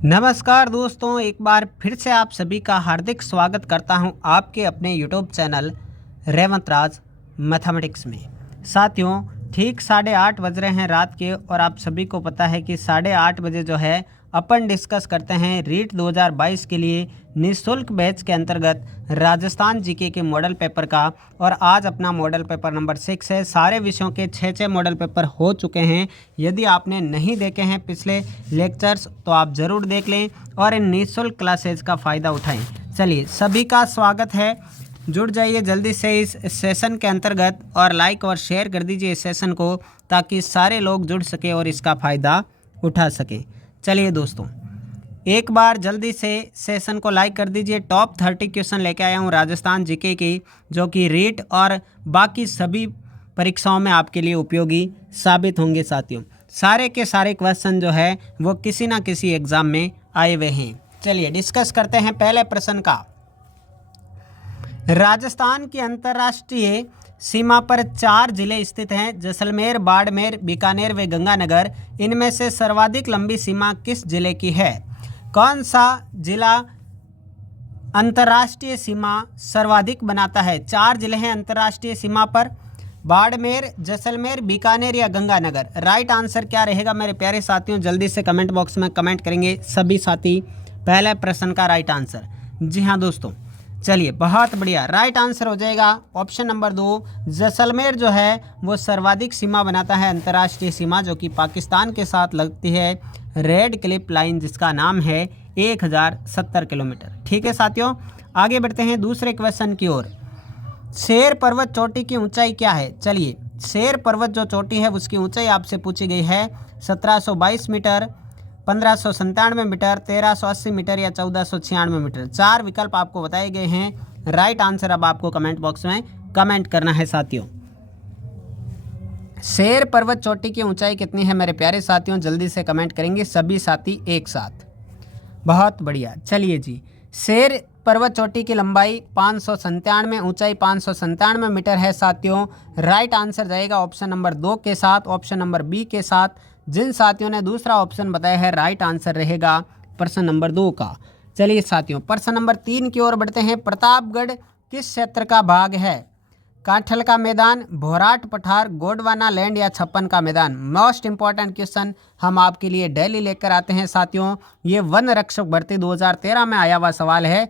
नमस्कार दोस्तों, एक बार फिर से आप सभी का हार्दिक स्वागत करता हूं आपके अपने यूट्यूब चैनल रेवंत राज मैथमेटिक्स में। साथियों, ठीक 8:30 बज रहे हैं रात के और आप सभी को पता है कि 8:30 बजे जो है अपन डिस्कस करते हैं रीट 2022 के लिए निःशुल्क बैच के अंतर्गत राजस्थान जीके के मॉडल पेपर का। और आज अपना मॉडल पेपर नंबर 6 है। सारे विषयों के 6 मॉडल पेपर हो चुके हैं। यदि आपने नहीं देखे हैं पिछले लेक्चर्स तो आप ज़रूर देख लें और इन निःशुल्क क्लासेज का फ़ायदा उठाएं। चलिए, सभी का स्वागत है। जुड़ जाइए जल्दी से इस सेशन के अंतर्गत और लाइक और शेयर कर दीजिए इस सेशन को, ताकि सारे लोग जुड़ सके और इसका फ़ायदा उठा सकें। चलिए दोस्तों, एक बार जल्दी से सेशन को लाइक कर दीजिए। टॉप 30 क्वेश्चन लेके आया हूँ राजस्थान जीके की, जो कि रीट और बाकी सभी परीक्षाओं में आपके लिए उपयोगी साबित होंगे। साथियों, सारे के सारे क्वेश्चन जो है वो किसी ना किसी एग्ज़ाम में आए हुए हैं। चलिए डिस्कस करते हैं पहले प्रश्न का। राजस्थान की अंतर्राष्ट्रीय सीमा पर 4 जिले स्थित हैं: जैसलमेर, बाड़मेर, बीकानेर व गंगानगर। इनमें से सर्वाधिक लंबी सीमा किस जिले की है? कौन सा जिला अंतर्राष्ट्रीय सीमा सर्वाधिक बनाता है? 4 जिले हैं अंतर्राष्ट्रीय सीमा पर: बाड़मेर, जैसलमेर, बीकानेर या गंगानगर। राइट आंसर क्या रहेगा मेरे प्यारे साथियों? जल्दी से कमेंट बॉक्स में कमेंट करेंगे सभी साथी पहले प्रश्न का राइट आंसर। जी हाँ दोस्तों, चलिए बहुत बढ़िया। राइट आंसर हो जाएगा ऑप्शन नंबर 2, जैसलमेर जो है वो सर्वाधिक सीमा बनाता है, अंतर्राष्ट्रीय सीमा, जो कि पाकिस्तान के साथ लगती है रेड क्लिफ लाइन, जिसका नाम है 1070 किलोमीटर। ठीक है साथियों, आगे बढ़ते हैं दूसरे क्वेश्चन की ओर। शेर पर्वत चोटी की ऊंचाई क्या है? चलिए, शेर पर्वत जो चोटी है उसकी ऊंचाई आपसे पूछी गई है 1722 मीटर, 1597 मीटर, 1380 मीटर या 1496 मीटर। 4 विकल्प आपको बताए गए हैं। राइट आंसर अब आपको कमेंट बॉक्स में कमेंट करना है साथियों। शेर पर्वत चोटी की ऊंचाई कितनी है मेरे प्यारे साथियों? जल्दी से कमेंट करेंगे सभी साथी एक साथ। बहुत बढ़िया। चलिए जी, शेर पर्वत चोटी की लंबाई 597, ऊंचाई 597 मीटर है साथियों। राइट आंसर जाएगा ऑप्शन नंबर 2 के साथ, ऑप्शन नंबर बी के साथ। जिन साथियों ने दूसरा ऑप्शन बताया है, राइट आंसर रहेगा प्रश्न नंबर 2 का। चलिए साथियों, प्रश्न नंबर 3 की ओर बढ़ते हैं। प्रतापगढ़ किस क्षेत्र का भाग है? काठल का मैदान, भोराट पठार, गोंडवाना लैंड या छप्पन का मैदान। मोस्ट इंपॉर्टेंट क्वेश्चन हम आपके लिए डेली लेकर आते हैं साथियों। ये वन रक्षक भर्ती 2013 में आया हुआ सवाल है।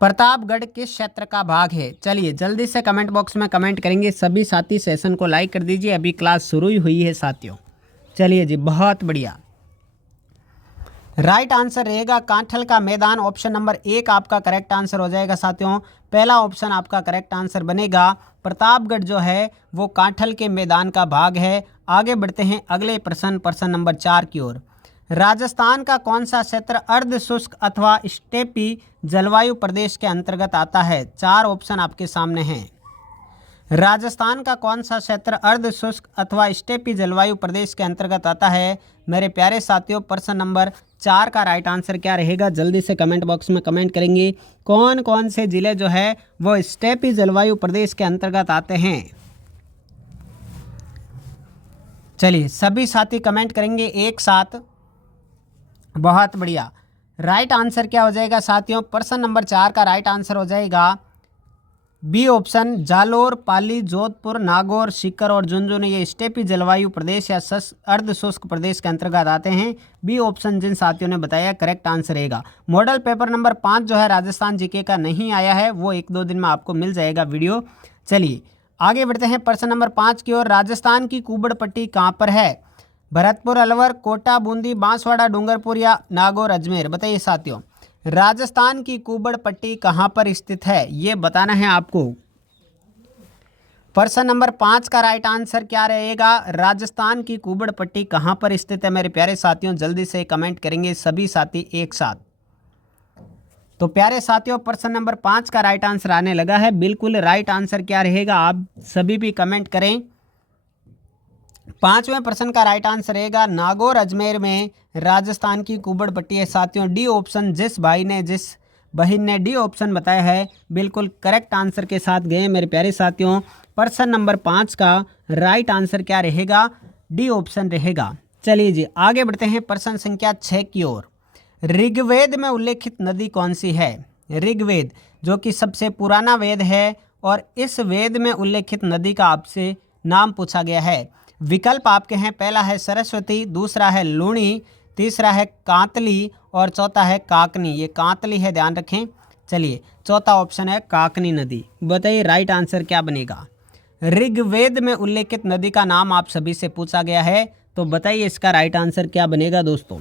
प्रतापगढ़ किस क्षेत्र का भाग है? चलिए जल्दी से कमेंट बॉक्स में कमेंट करेंगे सभी साथी। सेशन को लाइक कर दीजिए, अभी क्लास शुरू ही हुई है साथियों। चलिए जी, बहुत बढ़िया। राइट आंसर रहेगा काठल का मैदान। ऑप्शन नंबर 1 आपका करेक्ट आंसर हो जाएगा साथियों। पहला ऑप्शन आपका करेक्ट आंसर बनेगा। प्रतापगढ़ जो है वो काठल के मैदान का भाग है। आगे बढ़ते हैं अगले प्रश्न नंबर 4 की ओर। राजस्थान का कौन सा क्षेत्र अर्ध शुष्क अथवा स्टेपी जलवायु प्रदेश के अंतर्गत आता है? 4 ऑप्शन आपके सामने हैं। राजस्थान का कौन सा क्षेत्र अर्ध शुष्क अथवा स्टेपी जलवायु प्रदेश के अंतर्गत आता है मेरे प्यारे साथियों? प्रश्न नंबर 4 का राइट आंसर क्या रहेगा? जल्दी से कमेंट बॉक्स में कमेंट करेंगे कौन कौन से जिले जो है वो स्टेपी जलवायु प्रदेश के अंतर्गत आते हैं। चलिए सभी साथी कमेंट करेंगे एक साथ। बहुत बढ़िया। राइट आंसर क्या हो जाएगा साथियों? प्रश्न नंबर 4 का राइट आंसर हो जाएगा बी ऑप्शन, जालोर, पाली, जोधपुर, नागौर, सीकर और झुंझुनू। ये स्टेपी जलवायु प्रदेश या अर्ध शुष्क प्रदेश के अंतर्गत आते हैं। बी ऑप्शन जिन साथियों ने बताया करेक्ट आंसर रहेगा। मॉडल पेपर नंबर 5 जो है राजस्थान जीके का नहीं आया है, वो 1-2 दिन में आपको मिल जाएगा वीडियो। चलिए आगे बढ़ते हैं प्रश्न नंबर 5 की ओर। राजस्थान की कुबड़ पट्टी कहाँ पर है? भरतपुर, अलवर, कोटा, बूंदी, बांसवाड़ा, डूंगरपुर या नागौर, अजमेर। बताइए साथियों, राजस्थान की कुबड़ पट्टी कहाँ पर स्थित है, ये बताना है आपको। प्रश्न नंबर 5 का राइट आंसर क्या रहेगा? राजस्थान की कुबड़ पट्टी कहाँ पर स्थित है मेरे प्यारे साथियों? जल्दी से कमेंट करेंगे सभी साथी एक साथ। तो प्यारे साथियों, प्रश्न नंबर 5 का राइट आंसर आने लगा है। बिल्कुल राइट आंसर क्या रहेगा आप सभी भी कमेंट करें। 5वें प्रश्न का राइट आंसर रहेगा नागौर, अजमेर में राजस्थान की कुबड़ पट्टी है साथियों। डी ऑप्शन जिस बहन ने डी ऑप्शन बताया है, बिल्कुल करेक्ट आंसर के साथ गए मेरे प्यारे साथियों। प्रश्न नंबर 5 का राइट आंसर क्या रहेगा? डी ऑप्शन रहेगा। चलिए जी आगे बढ़ते हैं प्रश्न संख्या 6 की ओर। ऋग्वेद में उल्लेखित नदी कौन सी है? ऋग्वेद जो कि सबसे पुराना वेद है और इस वेद में उल्लेखित नदी का आपसे नाम पूछा गया है। विकल्प आपके हैं, पहला है सरस्वती, दूसरा है लूणी, तीसरा है कांतली और चौथा है काकनी। ये कांतली है, ध्यान रखें। चलिए चौथा ऑप्शन है काकनी नदी। बताइए राइट आंसर क्या बनेगा? ऋग्वेद में उल्लेखित नदी का नाम आप सभी से पूछा गया है, तो बताइए इसका राइट आंसर क्या बनेगा दोस्तों?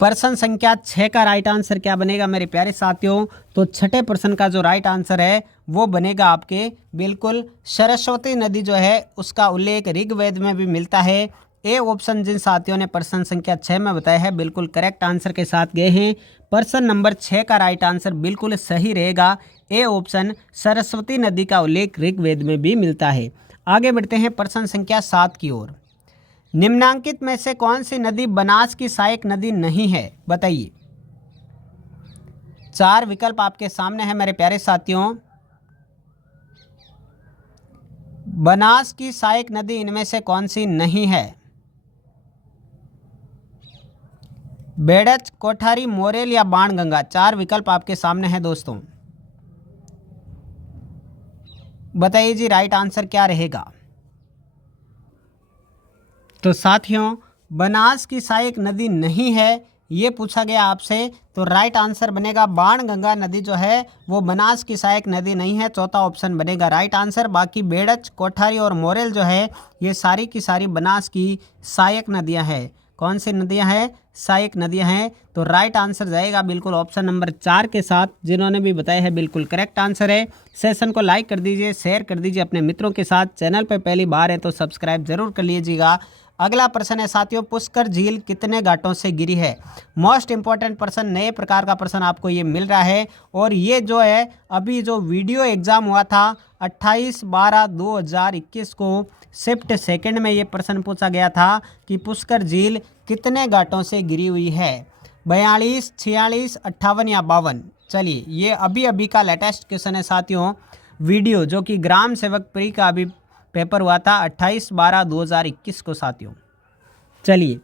प्रश्न संख्या 6 का राइट आंसर क्या बनेगा मेरे प्यारे साथियों? तो छठे प्रश्न का जो राइट आंसर है वो बनेगा आपके बिल्कुल सरस्वती नदी जो है उसका उल्लेख ऋग्वेद में भी मिलता है। ए ऑप्शन जिन साथियों ने प्रश्न संख्या 6 में बताया है बिल्कुल करेक्ट आंसर के साथ गए हैं। प्रश्न नंबर 6 का राइट आंसर बिल्कुल सही रहेगा। ए ऑप्शन सरस्वती नदी का उल्लेख ऋग्वेद में भी मिलता है। आगे बढ़ते हैं प्रश्न संख्या 7 की ओर। निम्नांकित में से कौन सी नदी बनास की सहायक नदी नहीं है? बताइए। 4 विकल्प आपके सामने है मेरे प्यारे साथियों। बनास की सहायक नदी इनमें से कौन सी नहीं है? बेड़च, कोठारी, मोरेल या बाणगंगा। 4 विकल्प आपके सामने है दोस्तों। बताइए जी राइट आंसर क्या रहेगा? तो साथियों बनास की सहायक नदी नहीं है ये पूछा गया आपसे, तो राइट आंसर बनेगा बाणगंगा नदी जो है वो बनास की सहायक नदी नहीं है। चौथा ऑप्शन बनेगा राइट आंसर। बाकी बेड़च, कोठारी और मोरेल जो है ये सारी की सारी बनास की सहायक नदियां हैं। कौन सी नदियां हैं? सहायक नदियां हैं। तो राइट आंसर जाएगा बिल्कुल ऑप्शन नंबर 4 के साथ। जिन्होंने भी बताया है बिल्कुल करेक्ट आंसर है। सेशन को लाइक कर दीजिए, शेयर कर दीजिए अपने मित्रों के साथ। चैनल पर पहली बार है तो सब्सक्राइब जरूर कर लीजिएगा। अगला प्रश्न है साथियों, पुष्कर झील कितने घाटों से घिरी है? मोस्ट इंपॉर्टेंट प्रश्न, नए प्रकार का प्रश्न आपको ये मिल रहा है। और ये जो है अभी जो वीडियो एग्जाम हुआ था 28/12/2021 को शिफ्ट सेकंड में ये प्रश्न पूछा गया था कि पुष्कर झील कितने घाटों से घिरी हुई है? 42, 46, 58 या 52। चलिए ये अभी अभी का लेटेस्ट क्वेश्चन है साथियों। वीडियो जो कि ग्राम सेवक प्री का अभी पेपर हुआ था 28/12/2021 को साथियों। चलिए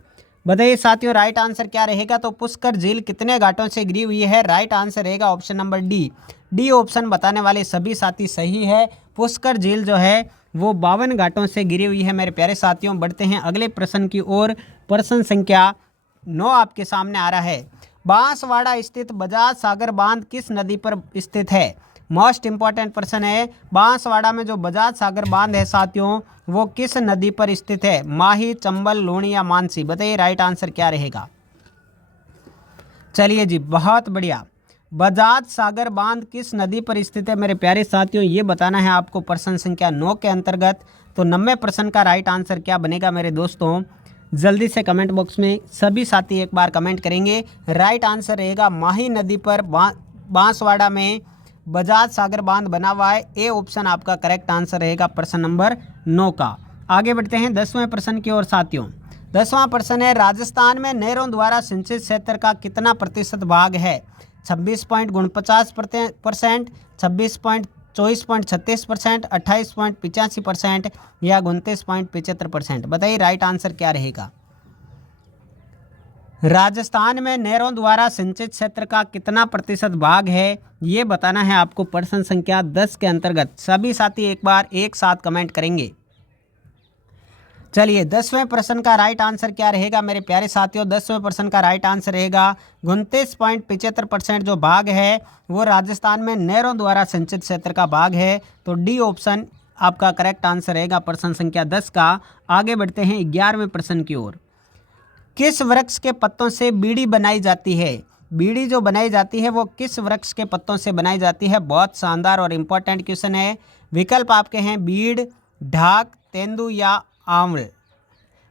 बताइए साथियों राइट आंसर क्या रहेगा? तो पुष्कर झील कितने घाटों से घिरी हुई है? राइट आंसर रहेगा option number D. D option बताने वाले सभी साथी सही है। पुष्कर झील जो है वो 52 घाटों से घिरी हुई है मेरे प्यारे साथियों। बढ़ते हैं अगले प्रश्न की ओर। प्रश्न संख्या 9 आपके सामने आ रहा है। बांसवाड़ा स्थित बजाज सागर बांध किस नदी पर स्थित है? मोस्ट इंपॉर्टेंट प्रश्न है। बांसवाड़ा में जो बजाज सागर बांध है साथियों वो किस नदी पर स्थित है? माही, चंबल, लूणी या मानसी। बताइए राइट आंसर क्या रहेगा? चलिए जी बहुत बढ़िया। बजाज सागर बांध किस नदी पर स्थित है मेरे प्यारे साथियों ये बताना है आपको प्रश्न संख्या 9 के अंतर्गत। तो 90 प्रश्न का राइट आंसर क्या बनेगा मेरे दोस्तों? जल्दी से कमेंट बॉक्स में सभी साथी एक बार कमेंट करेंगे। राइट आंसर रहेगा माही नदी पर बांसवाड़ा में बजाज सागर बांध बना हुआ है। ए ऑप्शन आपका करेक्ट आंसर रहेगा प्रश्न नंबर 9 का। आगे बढ़ते हैं 10वें प्रश्न की ओर साथियों। 10वां प्रश्न है, राजस्थान में नहरों द्वारा सिंचित क्षेत्र का कितना प्रतिशत भाग है? 26.49%, 26.24.36%, 28.85% या 29.75%। बताइए राइट आंसर क्या रहेगा? राजस्थान में नहरों द्वारा सिंचित क्षेत्र का कितना प्रतिशत भाग है ये बताना है आपको प्रश्न संख्या 10 के अंतर्गत। सभी साथी एक बार एक साथ कमेंट करेंगे। चलिए 10वें प्रश्न का राइट आंसर क्या रहेगा मेरे प्यारे साथियों? 10वें प्रश्न का राइट आंसर रहेगा 29.75% जो भाग है वो राजस्थान में नहरों द्वारा सिंचित क्षेत्र का भाग है। तो डी ऑप्शन आपका करेक्ट आंसर रहेगा प्रश्न संख्या 10 का। आगे बढ़ते हैं 11वें प्रश्न की ओर। किस वृक्ष के पत्तों से बीड़ी बनाई जाती है? बीड़ी जो बनाई जाती है वो किस वृक्ष के पत्तों से बनाई जाती है? बहुत शानदार और इम्पोर्टेंट क्वेश्चन है। विकल्प आपके हैं बीड़, ढाक, तेंदू या आंवल।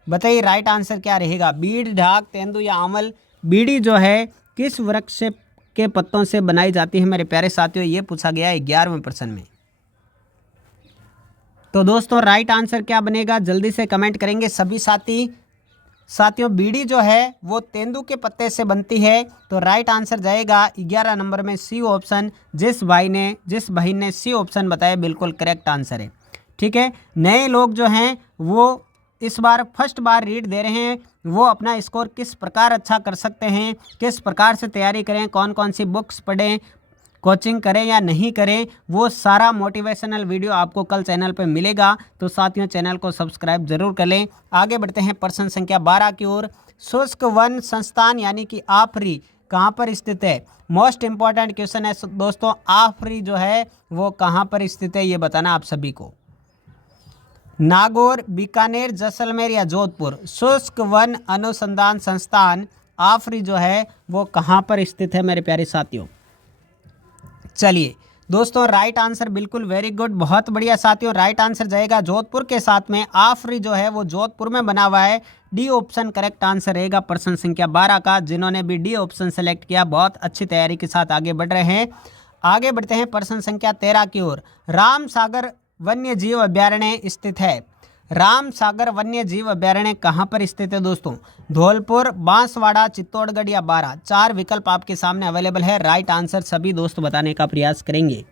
बताइए राइट आंसर क्या रहेगा? बीड़, ढाक, तेंदू या आंवल। बीड़ी जो है किस वृक्ष के पत्तों से बनाई जाती है मेरे प्यारे साथियों ये पूछा गया है 11वें प्रश्न में। तो दोस्तों राइट आंसर क्या बनेगा? जल्दी से कमेंट करेंगे सभी साथियों। बीड़ी जो है वो तेंदू के पत्ते से बनती है। तो राइट आंसर जाएगा 11 नंबर में सी ऑप्शन। जिस भाई ने सी ऑप्शन बताया बिल्कुल करेक्ट आंसर है। ठीक है, नए लोग जो हैं वो इस बार फर्स्ट बार रीट दे रहे हैं वो अपना स्कोर किस प्रकार अच्छा कर सकते हैं, किस प्रकार से तैयारी करें, कौन कौन सी बुक्स पढ़ें, कोचिंग करें या नहीं करें, वो सारा मोटिवेशनल वीडियो आपको कल चैनल पे मिलेगा। तो साथियों चैनल को सब्सक्राइब जरूर कर लें। आगे बढ़ते हैं प्रश्न संख्या 12 की ओर। शुष्क वन संस्थान यानी कि आफरी कहाँ पर स्थित है? मोस्ट इंपॉर्टेंट क्वेश्चन है दोस्तों। आफरी जो है वो कहाँ पर स्थित है ये बताना आप सभी को। नागौर, बीकानेर, जैसलमेर या जोधपुर? शुष्क वन अनुसंधान संस्थान आफरी जो है वो कहाँ पर स्थित है मेरे प्यारे साथियों? चलिए दोस्तों राइट आंसर बिल्कुल वेरी गुड, बहुत बढ़िया साथियों। राइट आंसर जाएगा जोधपुर के साथ में। आफरी जो है वो जोधपुर में बना हुआ है। डी ऑप्शन करेक्ट आंसर रहेगा प्रश्न संख्या 12 का। जिन्होंने भी डी ऑप्शन सेलेक्ट किया बहुत अच्छी तैयारी के साथ आगे बढ़ रहे हैं। आगे बढ़ते हैं प्रश्न संख्या 13 की ओर। राम सागर वन्य जीव अभ्यारण्य स्थित है। राम सागर वन्य जीव अभ्यारण्य कहाँ पर स्थित है दोस्तों? धौलपुर, बांसवाड़ा, चित्तौड़गढ़ या बारां? 4 विकल्प आपके सामने अवेलेबल है। राइट आंसर सभी दोस्त बताने का प्रयास करेंगे।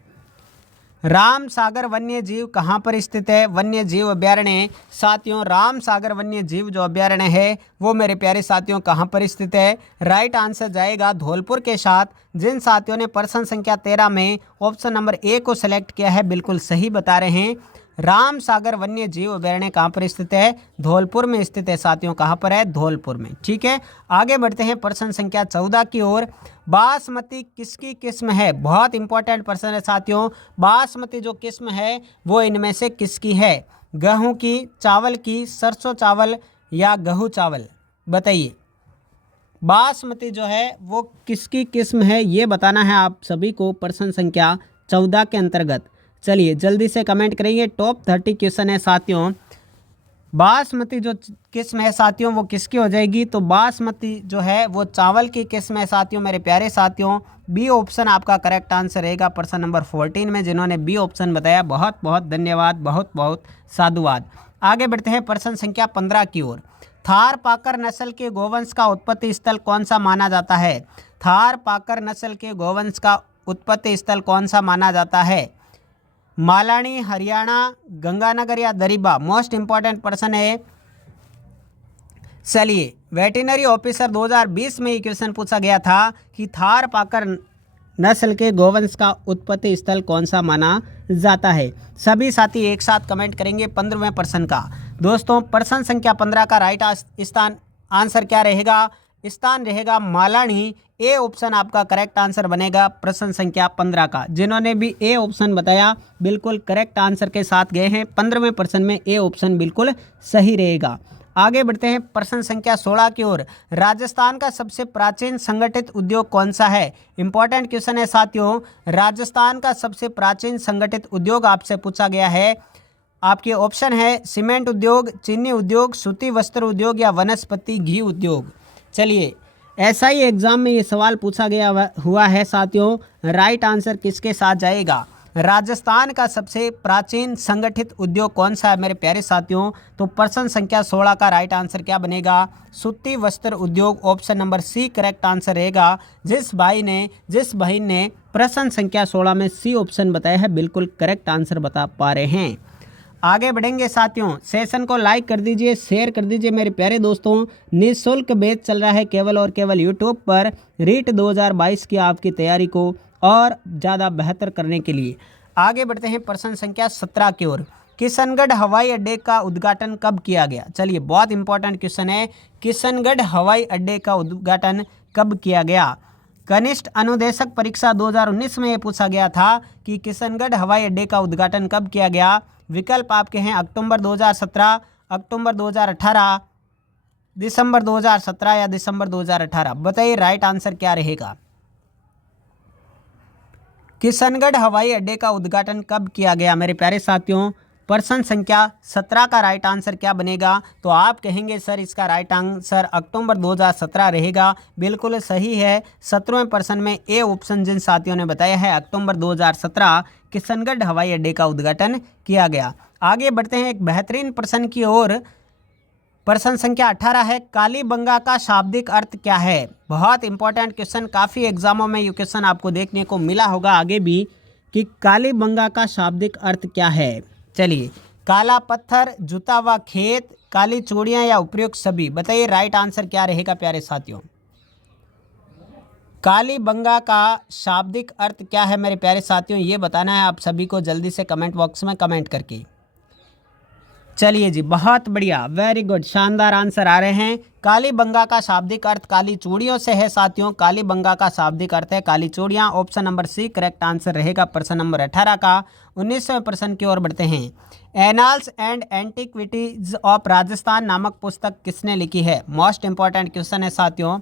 राम सागर वन्य जीव कहाँ पर स्थित है? वन्य जीव अभ्यारण्य साथियों, राम सागर वन्य जीव जो अभ्यारण्य है वो मेरे प्यारे साथियों कहाँ पर स्थित है? राइट आंसर जाएगा धौलपुर के साथ। जिन साथियों ने प्रश्न संख्या 13 में ऑप्शन नंबर ए को सिलेक्ट किया है बिल्कुल सही बता रहे हैं। राम सागर वन्य जीव अभ्यारण्य कहाँ पर स्थित है? धौलपुर में स्थित है साथियों। कहाँ पर है? धौलपुर में। ठीक है, आगे बढ़ते हैं प्रश्न संख्या 14 की ओर। बासमती किसकी किस्म है? बहुत इंपॉर्टेंट प्रश्न है साथियों। बासमती जो किस्म है वो इनमें से किसकी है? गेहूं की, चावल की, सरसों चावल या गेहूं चावल? बताइए बासमती जो है वो किसकी किस्म है ये बताना है आप सभी को प्रश्न संख्या 14 के अंतर्गत। चलिए जल्दी से कमेंट करेंगे। टॉप 30 क्वेश्चन है साथियों। बासमती जो किस्म है साथियों वो किसकी हो जाएगी? तो बासमती जो है वो चावल की किस्म है साथियों मेरे प्यारे साथियों। बी ऑप्शन आपका करेक्ट आंसर रहेगा प्रश्न नंबर 14 में। जिन्होंने बी ऑप्शन बताया बहुत बहुत धन्यवाद, बहुत बहुत साधुवाद। आगे बढ़ते हैं प्रश्न संख्या 15 की ओर। थार पाकर नस्ल के गोवंश का उत्पत्ति स्थल कौन सा माना जाता है? थार पाकर नस्ल के गोवंश का उत्पत्ति स्थल कौन सा माना जाता है? मालानी, हरियाणा, गंगानगर या दरिबा? मोस्ट इंपॉर्टेंट प्रश्न है। चलिए वेटरनरी ऑफिसर 2020 में ये क्वेश्चन पूछा गया था कि थार पाकर नस्ल के गोवंश का उत्पत्ति स्थल कौन सा माना जाता है। सभी साथी एक साथ कमेंट करेंगे 15वें प्रश्न का। दोस्तों प्रश्न संख्या 15 का राइट स्थान आंसर क्या रहेगा? स्थान रहेगा मालानी। ए ऑप्शन आपका करेक्ट आंसर बनेगा प्रश्न संख्या 15 का। जिन्होंने भी ए ऑप्शन बताया बिल्कुल करेक्ट आंसर के साथ गए हैं। 15वें प्रश्न में ए ऑप्शन बिल्कुल सही रहेगा। आगे बढ़ते हैं प्रश्न संख्या 16 की ओर। राजस्थान का सबसे प्राचीन संगठित उद्योग कौन सा है? इंपॉर्टेंट क्वेश्चन है साथियों। राजस्थान का सबसे प्राचीन संगठित उद्योग आपसे पूछा गया है। आपके ऑप्शन है सीमेंट उद्योग, चीनी उद्योग, सूती वस्त्र उद्योग या वनस्पति घी उद्योग। चलिए ऐसा ही एग्जाम में ये सवाल पूछा गया हुआ है साथियों। राइट आंसर किसके साथ जाएगा? राजस्थान का सबसे प्राचीन संगठित उद्योग कौन सा है मेरे प्यारे साथियों? तो प्रश्न संख्या 16 का राइट आंसर क्या बनेगा? सूती वस्त्र उद्योग। Option number C correct answer रहेगा। जिस बहन ने प्रश्न संख्या 16 में सी ऑप्शन बताया है बिल्कुल करेक्ट आंसर बता पा रहे हैं। आगे बढ़ेंगे साथियों। सेशन को लाइक कर दीजिए, शेयर कर दीजिए मेरे प्यारे दोस्तों। निःशुल्क बैच चल रहा है केवल और केवल यूट्यूब पर रीट 2022 की आपकी तैयारी को और ज़्यादा बेहतर करने के लिए। आगे बढ़ते हैं प्रश्न संख्या 17 की ओर। किशनगढ़ हवाई अड्डे का उद्घाटन कब किया गया? चलिए बहुत इंपॉर्टेंट क्वेश्चन है। किशनगढ़ हवाई अड्डे का उद्घाटन कब किया गया? कनिष्ठ अनुदेशक परीक्षा 2019 में ये पूछा गया था कि किशनगढ़ हवाई अड्डे का उद्घाटन कब किया गया। विकल्प आपके हैं अक्टूबर 2017, अक्टूबर 2018, दिसंबर 2017 या दिसंबर 2018। बताइए राइट आंसर क्या रहेगा? किशनगढ़ हवाई अड्डे का उद्घाटन कब किया गया मेरे प्यारे साथियों? प्रश्न संख्या 17 का राइट आंसर क्या बनेगा? तो आप कहेंगे सर इसका राइट आंसर अक्टूबर 2017 रहेगा। बिल्कुल सही है। 17वें प्रश्न में ए ऑप्शन जिन साथियों ने बताया है अक्टूबर 2017 किशनगढ़ हवाई अड्डे का उद्घाटन किया गया। आगे बढ़ते हैं एक बेहतरीन प्रश्न की ओर। प्रश्न संख्या 18 है। कालीबंगा का शाब्दिक अर्थ क्या है? बहुत इंपॉर्टेंट क्वेश्चन, काफ़ी एग्जामों में ये क्वेश्चन आपको देखने को मिला होगा आगे भी कि कालीबंगा का शाब्दिक अर्थ क्या है। चलिए काला पत्थर, जुता हुआ खेत, काली चूड़ियां या उपयुक्त सभी। बताइए राइट आंसर क्या रहेगा प्यारे साथियों। कालीबंगा का शाब्दिक अर्थ क्या है मेरे प्यारे साथियों, ये बताना है आप सभी को जल्दी से कमेंट बॉक्स में कमेंट करके। चलिए जी, बहुत बढ़िया, वेरी गुड, शानदार आंसर आ रहे हैं। कालीबंगा का शाब्दिक अर्थ काली चूड़ियों से है साथियों। कालीबंगा का शाब्दिक अर्थ है काली चूड़ियां। Option number C correct answer रहेगा प्रश्न नंबर 18 का। 19वें प्रश्न की ओर बढ़ते हैं। Annals and antiquities of Rajasthan नामक पुस्तक किसने लिखी है। मोस्ट इंपॉर्टेंट क्वेश्चन है साथियों।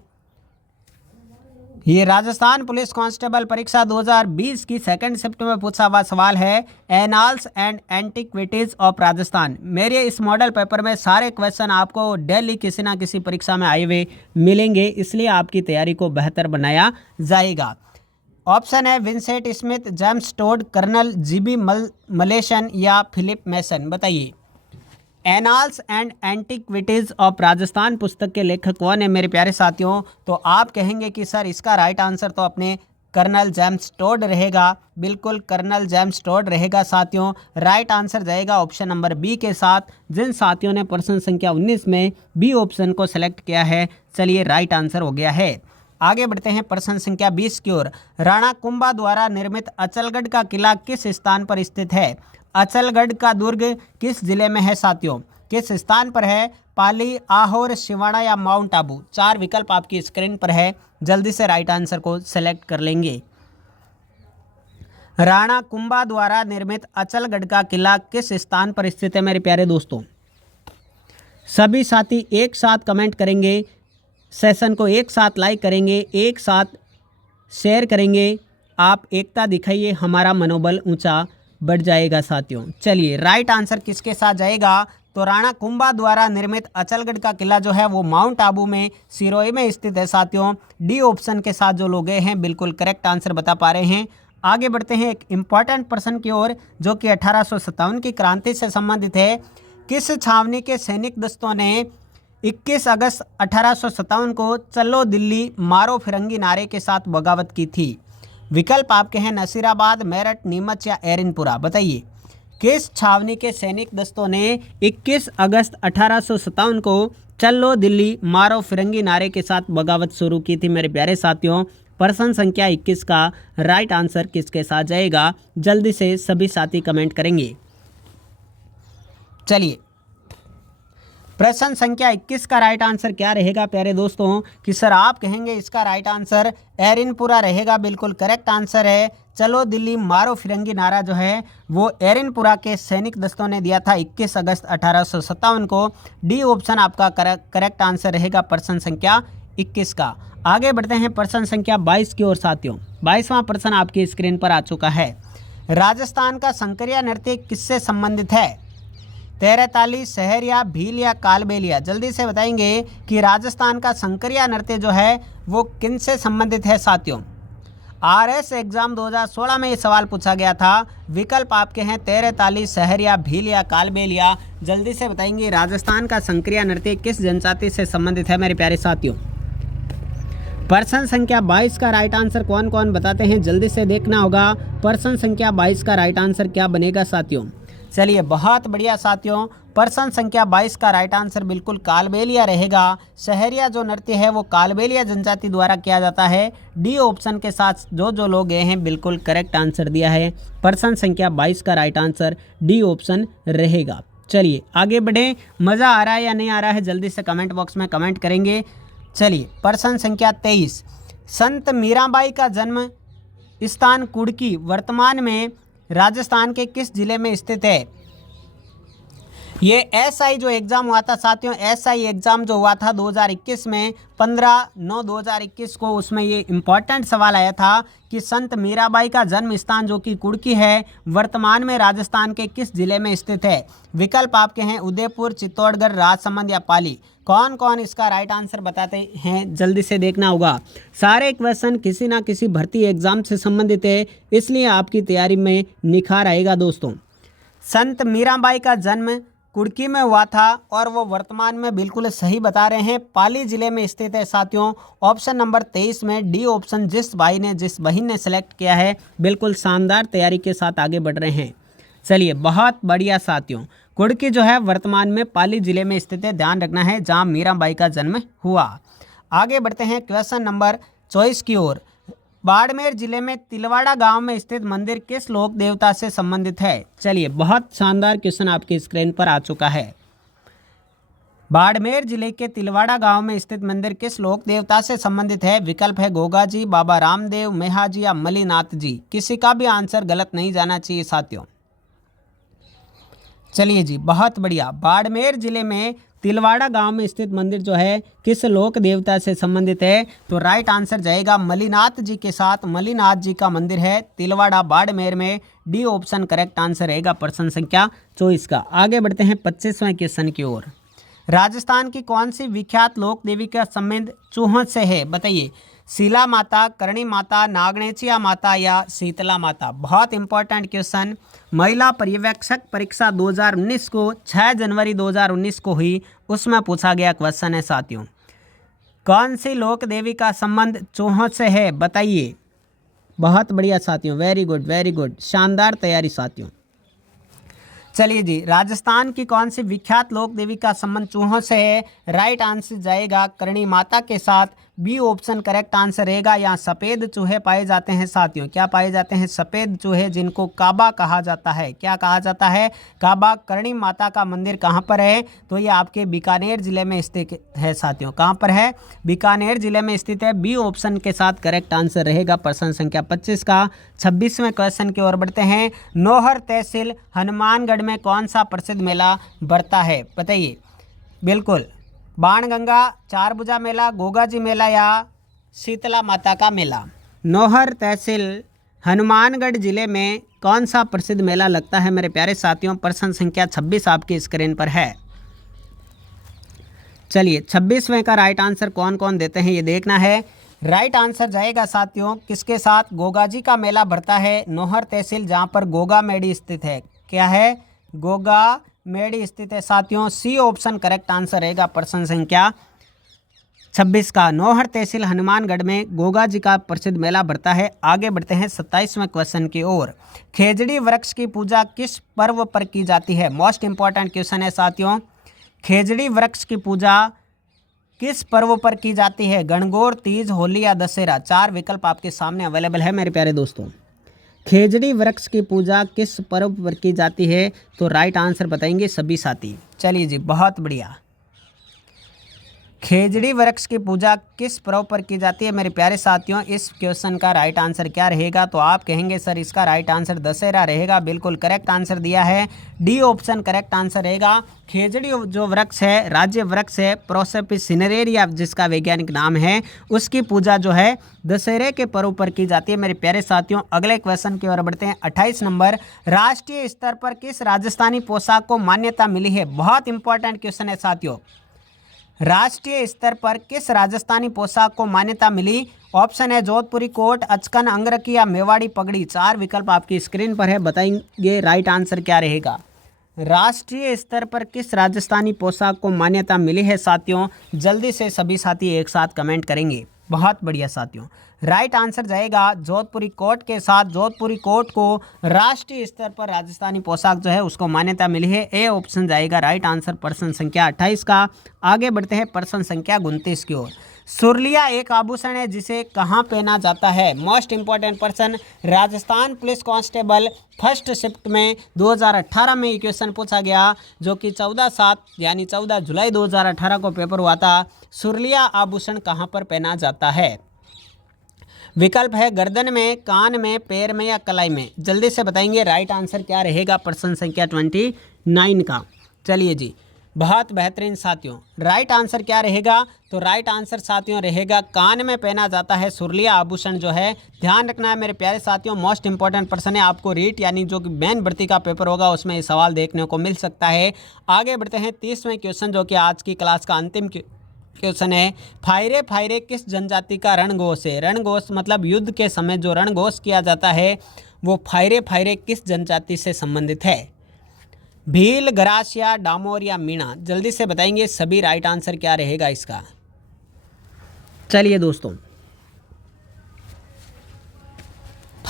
ये राजस्थान पुलिस कांस्टेबल परीक्षा 2020 की सेकंड शिफ्ट में पूछा हुआ सवाल है। Annals and antiquities of Rajasthan. मेरे इस मॉडल पेपर में सारे क्वेश्चन आपको डेली किसी ना किसी परीक्षा में आए हुए मिलेंगे, इसलिए आपकी तैयारी को बेहतर बनाया जाएगा। ऑप्शन है Vincent Smith, James Tod, colonel GB Malleson या फिलिप मैसन। बताइए annals and antiquities of Rajasthan पुस्तक के लेखक कौन है मेरे प्यारे साथियों। तो आप कहेंगे कि सर इसका राइट आंसर तो अपने कर्नल जेम्स टोड रहेगा। बिल्कुल कर्नल जेम्स टोड रहेगा साथियों। राइट आंसर जाएगा ऑप्शन नंबर बी के साथ। जिन साथियों ने प्रश्न संख्या 19 में बी ऑप्शन को सेलेक्ट किया है, चलिए राइट आंसर हो गया है। आगे बढ़ते हैं प्रश्न संख्या 20 की ओर। राणा कुंभा द्वारा निर्मित अचलगढ़ का किला किस स्थान पर स्थित है। अचलगढ़ का दुर्ग किस जिले में है साथियों, किस स्थान पर है। पाली, आहोर, सिवाड़ा या माउंट आबू। 4 विकल्प आपकी स्क्रीन पर है, जल्दी से राइट आंसर को सेलेक्ट कर लेंगे। राणा कुंभा द्वारा निर्मित अचलगढ़ का किला किस स्थान पर स्थित है मेरे प्यारे दोस्तों। सभी साथी एक साथ कमेंट करेंगे, सेशन को एक साथ लाइक करेंगे, एक साथ शेयर करेंगे। आप एकता दिखाइए, हमारा मनोबल ऊंचा बढ़ जाएगा साथियों। चलिए राइट आंसर किसके साथ जाएगा। तो राणा कुंभा द्वारा निर्मित अचलगढ़ का किला जो है वो माउंट आबू में सिरोही में स्थित है साथियों। डी ऑप्शन के साथ जो लोग गए हैं बिल्कुल करेक्ट आंसर बता पा रहे हैं। आगे बढ़ते हैं एक इम्पॉर्टेंट प्रश्न की ओर, जो कि 1857 की क्रांति से संबंधित है। किस छावनी के सैनिक दस्तों ने 21 अगस्त 1857 को चलो दिल्ली मारो फिरंगी नारे के साथ बगावत की थी। विकल्प आपके हैं नसीराबाद, मेरठ, नीमच या एरनपुरा। बताइए किस छावनी के सैनिक दस्तों ने 21 अगस्त 1857 को चलो दिल्ली मारो फिरंगी नारे के साथ बगावत शुरू की थी मेरे प्यारे साथियों। प्रश्न संख्या 21 का राइट आंसर किसके साथ जाएगा, जल्दी से सभी साथी कमेंट करेंगे। चलिए प्रश्न संख्या 21 का राइट आंसर क्या रहेगा प्यारे दोस्तों, कि सर आप कहेंगे इसका राइट आंसर एरनपुरा रहेगा। बिल्कुल करेक्ट आंसर है। चलो दिल्ली मारो फिरंगी नारा जो है वो एरनपुरा के सैनिक दस्तों ने दिया था 21 अगस्त 1857 को। डी ऑप्शन आपका करेक्ट आंसर रहेगा प्रश्न संख्या 21 का। आगे बढ़ते हैं प्रश्न संख्या 22 की ओर साथियों। 22वां प्रश्न आपकी स्क्रीन पर आ चुका है। राजस्थान का संकरिया नृत्य किससे संबंधित है। तेरताली, सहरिया, भील या कालबेलिया। जल्दी से बताएंगे कि राजस्थान का संकरिया नृत्य जो है वो किन से संबंधित है साथियों। आरएस एग्जाम 2016 में ये सवाल पूछा गया था। विकल्प आपके हैं तेरताली, सहरिया, भील या कालबेलिया। जल्दी से बताएंगे राजस्थान का संकरिया नृत्य किस जनजाति से संबंधित है मेरे प्यारे साथियों। प्रश्न संख्या 22 का राइट आंसर कौन कौन बताते हैं, जल्दी से देखना होगा। प्रश्न संख्या 22 का राइट आंसर क्या बनेगा साथियों। चलिए बहुत बढ़िया साथियों, प्रश्न संख्या 22 का राइट आंसर बिल्कुल कालबेलिया रहेगा। सहरिया जो नृत्य है वो कालबेलिया जनजाति द्वारा किया जाता है। डी ऑप्शन के साथ जो लोग गए हैं बिल्कुल करेक्ट आंसर दिया है। प्रश्न संख्या 22 का राइट आंसर डी ऑप्शन रहेगा। चलिए आगे बढ़ें, मज़ा आ रहा है या नहीं आ रहा है, जल्दी से कमेंट बॉक्स में कमेंट करेंगे। चलिए प्रश्न संख्या 23, संत मीराबाई का जन्म स्थान कुड़की वर्तमान में राजस्थान के किस जिले में स्थित है। ये एसआई जो एग्ज़ाम हुआ था साथियों, एसआई एग्ज़ाम जो हुआ था 2021 में 15/9/2021 को, उसमें ये इम्पॉर्टेंट सवाल आया था कि संत मीराबाई का जन्म स्थान जो कि कुड़की है वर्तमान में राजस्थान के किस जिले में स्थित है। विकल्प आपके हैं उदयपुर, चित्तौड़गढ़, राजसमंद या पाली। कौन कौन इसका राइट आंसर बताते हैं, जल्दी से देखना होगा। सारे क्वेश्चन किसी ना किसी भर्ती एग्जाम से संबंधित है, इसलिए आपकी तैयारी में निखार आएगा दोस्तों। संत मीराबाई का जन्म कुड़की में हुआ था और वो वर्तमान में बिल्कुल सही बता रहे हैं पाली जिले में स्थित है साथियों। ऑप्शन नंबर 23 में डी ऑप्शन जिस बहन ने सेलेक्ट किया है, बिल्कुल शानदार तैयारी के साथ आगे बढ़ रहे हैं। चलिए बहुत बढ़िया साथियों, कुड़की जो है वर्तमान में पाली जिले में स्थित है, ध्यान रखना है, जहां मीराबाई का जन्म हुआ। आगे बढ़ते हैं क्वेश्चन नंबर 24 की ओर। बाड़मेर जिले में तिलवाड़ा गांव में स्थित मंदिर किस लोक देवता से संबंधित है? चलिए, बहुत शानदार क्वेश्चन आपकी स्क्रीन पर आ चुका है। बाड़मेर जिले के तिलवाड़ा गांव में स्थित मंदिर किस लोक देवता से संबंधित है? विकल्प है गोगा जी, बाबा रामदेव, मेहा जी या मलिनाथ जी। किसी का भी आंसर गलत नहीं जाना चाहिए साथियों। चलिए जी, बहुत बढ़िया। बाड़मेर जिले में तिलवाड़ा गांव में स्थित मंदिर जो है किस लोक देवता से संबंधित है? तो राइट आंसर जाएगा मलिनाथ जी के साथ। मलिनाथ जी का मंदिर है तिलवाड़ा बाड़मेर में। डी ऑप्शन करेक्ट आंसर रहेगा प्रश्न संख्या 24 का। आगे बढ़ते हैं 25वें क्वेश्चन की ओर। राजस्थान की कौन सी विख्यात लोक देवी का संबंध चूहों से है? बताइए। शीला माता, करणी माता, नागणेचिया माता या शीतला माता। बहुत इंपॉर्टेंट क्वेश्चन। महिला पर्यवेक्षक परीक्षा 2019 को 6 जनवरी 2019 को हुई, उसमें पूछा गया क्वेश्चन है साथियों। कौन सी लोक देवी का संबंध चूहों से है? बताइए। बहुत बढ़िया साथियों, वेरी गुड वेरी गुड, शानदार तैयारी साथियों। चलिए जी, राजस्थान की कौन सी विख्यात लोक देवी का संबंध चूहों से है? राइट आंसर जाएगा करणी माता के साथ। बी ऑप्शन करेक्ट आंसर रहेगा। यहाँ सफ़ेद चूहे पाए जाते हैं साथियों। क्या पाए जाते हैं? सफ़ेद चूहे, जिनको काबा कहा जाता है। क्या कहा जाता है? काबा। करणी माता का मंदिर कहाँ पर है? तो ये आपके बीकानेर जिले में स्थित है साथियों। कहाँ पर है? बीकानेर जिले में स्थित है। बी ऑप्शन के साथ करेक्ट आंसर रहेगा प्रश्न संख्या 25 का। 26वें क्वेश्चन की ओर बढ़ते हैं। नौहर तहसील हनुमानगढ़ में कौन सा प्रसिद्ध मेला बढ़ता है? बताइए। बिल्कुल, बाणगंगा, चारभुजा मेला, गोगाजी मेला या शीतला माता का मेला। नौहर तहसील हनुमानगढ़ जिले में कौन सा प्रसिद्ध मेला लगता है मेरे प्यारे साथियों? प्रश्न संख्या 26 आपकी स्क्रीन पर है। चलिए, 26वें का राइट आंसर कौन कौन देते हैं ये देखना है। राइट आंसर जाएगा साथियों किसके साथ? गोगाजी का मेला बढ़ता है नौहर तहसील, जहाँ पर गोगा मेडी स्थित है। क्या है? गोगा मेडी स्थित है साथियों। सी ऑप्शन करेक्ट आंसर रहेगा प्रश्न संख्या 26 का। नौहर तहसील हनुमानगढ़ में गोगा जी का प्रसिद्ध मेला बढ़ता है। आगे बढ़ते हैं 27वें क्वेश्चन की ओर। खेजड़ी वृक्ष की पूजा किस पर्व पर की जाती है? मोस्ट इंपॉर्टेंट क्वेश्चन है साथियों। खेजड़ी वृक्ष की पूजा किस पर्व पर की जाती है? गणगौर, तीज, होली या दशहरा। 4 विकल्प आपके सामने अवेलेबल है मेरे प्यारे दोस्तों। खेजड़ी वृक्ष की पूजा किस पर्व पर की जाती है? तो राइट आंसर बताएंगे सभी साथी। चलिए जी, बहुत बढ़िया। खेजड़ी वृक्ष की पूजा किस पर्व पर की जाती है मेरे प्यारे साथियों? इस क्वेश्चन का राइट आंसर क्या रहेगा? तो आप कहेंगे सर इसका राइट आंसर दशहरा रहेगा। बिल्कुल करेक्ट आंसर दिया है। डी ऑप्शन करेक्ट आंसर रहेगा। खेजड़ी जो वृक्ष है, राज्य वृक्ष है, प्रोसेपिस सिनेरेरिया जिसका वैज्ञानिक नाम है, उसकी पूजा जो है दशहरे के पर्व पर की जाती है मेरे प्यारे साथियों। अगले क्वेश्चन की ओर बढ़ते हैं। 28 नंबर। राष्ट्रीय स्तर पर किस राजस्थानी पोशाक को मान्यता मिली है? बहुत इंपॉर्टेंट क्वेश्चन है साथियों। राष्ट्रीय स्तर पर किस राजस्थानी पोशाक को मान्यता मिली? ऑप्शन है जोधपुरी कोट, अचकन, अंगरखी या मेवाड़ी पगड़ी। 4 विकल्प आपकी स्क्रीन पर है, बताएंगे राइट आंसर क्या रहेगा। राष्ट्रीय स्तर पर किस राजस्थानी पोशाक को मान्यता मिली है साथियों? जल्दी से सभी साथी एक साथ कमेंट करेंगे। बहुत बढ़िया साथियों, राइट आंसर जाएगा जोधपुरी कोट के साथ। जोधपुरी कोट को राष्ट्रीय स्तर पर राजस्थानी पोशाक जो है उसको मान्यता मिली है। ए ऑप्शन जाएगा राइट आंसर प्रश्न संख्या 28 का। आगे बढ़ते हैं प्रश्न संख्या 29 की ओर। सुरलिया एक आभूषण है जिसे कहाँ पहना जाता है? Most important person. Rajasthan police constable first shift में 2018 में ये क्वेश्चन पूछा गया, जो कि 14/7 यानी 14 जुलाई 2018 को पेपर हुआ था। सुरलिया आभूषण कहाँ पर पहना जाता है? विकल्प है गर्दन में, कान में, पैर में या कलाई में। जल्दी से बताएंगे राइट आंसर क्या रहेगा प्रश्न संख्या 29 का। चलिए जी, बहुत बेहतरीन साथियों, राइट आंसर क्या रहेगा? तो राइट आंसर साथियों रहेगा कान में पहना जाता है सुरलिया आभूषण जो है। ध्यान रखना है मेरे प्यारे साथियों, मोस्ट इंपॉर्टेंट पर्सन है। आपको रीट यानी जो कि मेन भर्ती का पेपर होगा उसमें ये सवाल देखने को मिल सकता है। आगे बढ़ते हैं 30वें क्वेश्चन, जो कि आज की क्लास का अंतिम क्वेश्चन है। फायरे फायरे किस जनजाति का रणघोष है? रणघोष मतलब युद्ध के समय जो रणघोष किया जाता है वो फायरे फायरे किस जनजाति से संबंधित है? भील, गरासिया, डामोर या मीणा। जल्दी से बताएंगे सभी राइट आंसर क्या रहेगा इसका। चलिए दोस्तों,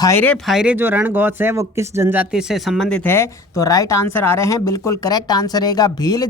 फायरे फायरे जो रणघोष है वो किस जनजाति से संबंधित है? तो राइट आंसर आ रहे हैं, बिल्कुल करेक्ट आंसर रहेगा भील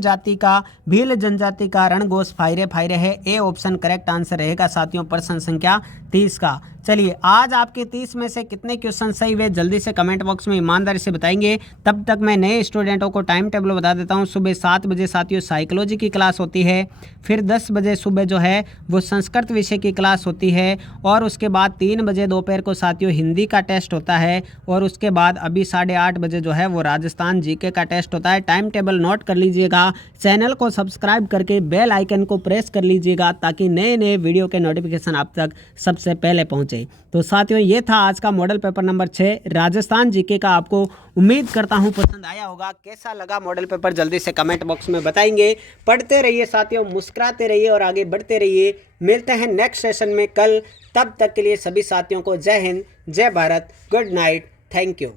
जनजाति का रणघोष फायरे फायरे है। ए ऑप्शन करेक्ट आंसर रहेगा साथियों प्रश्न संख्या 30 का। चलिए आज आपके 30 में से कितने क्वेश्चन सही हुए जल्दी से कमेंट बॉक्स में ईमानदारी से बताएंगे। तब तक मैं नए स्टूडेंटों को टाइम टेबल बता देता हूँ। सुबह 7 बजे साथियों साइकोलॉजी की क्लास होती है, फिर 10 बजे सुबह जो है वो संस्कृत विषय की क्लास होती है, और उसके बाद 3 बजे दोपहर को साथियों हिंदी का टेस्ट होता है, और उसके बाद अभी 8:30 बजे जो है वो राजस्थान जीके का टेस्ट होता है। टाइम टेबल नोट कर लीजिएगा, चैनल को सब्सक्राइब करके बेल आइकन को प्रेस कर लीजिएगा ताकि नए नए वीडियो के नोटिफिकेशन आप तक सबसे पहले पहुंचे। तो साथियों ये था आज का model paper number 6 Rajasthan GK का। आपको उम्मीद करता हूं पसंद आया होगा। कैसा लगा मॉडल पेपर जल्दी से कमेंट बॉक्स में बताएंगे। पढ़ते रहिए साथियों, मुस्कुराते रहिए और आगे बढ़ते रहिए। मिलते हैं नेक्स्ट सेशन में कल। तब तक के लिए सभी साथियों को जय हिंद, जय Bharat, good night, thank you.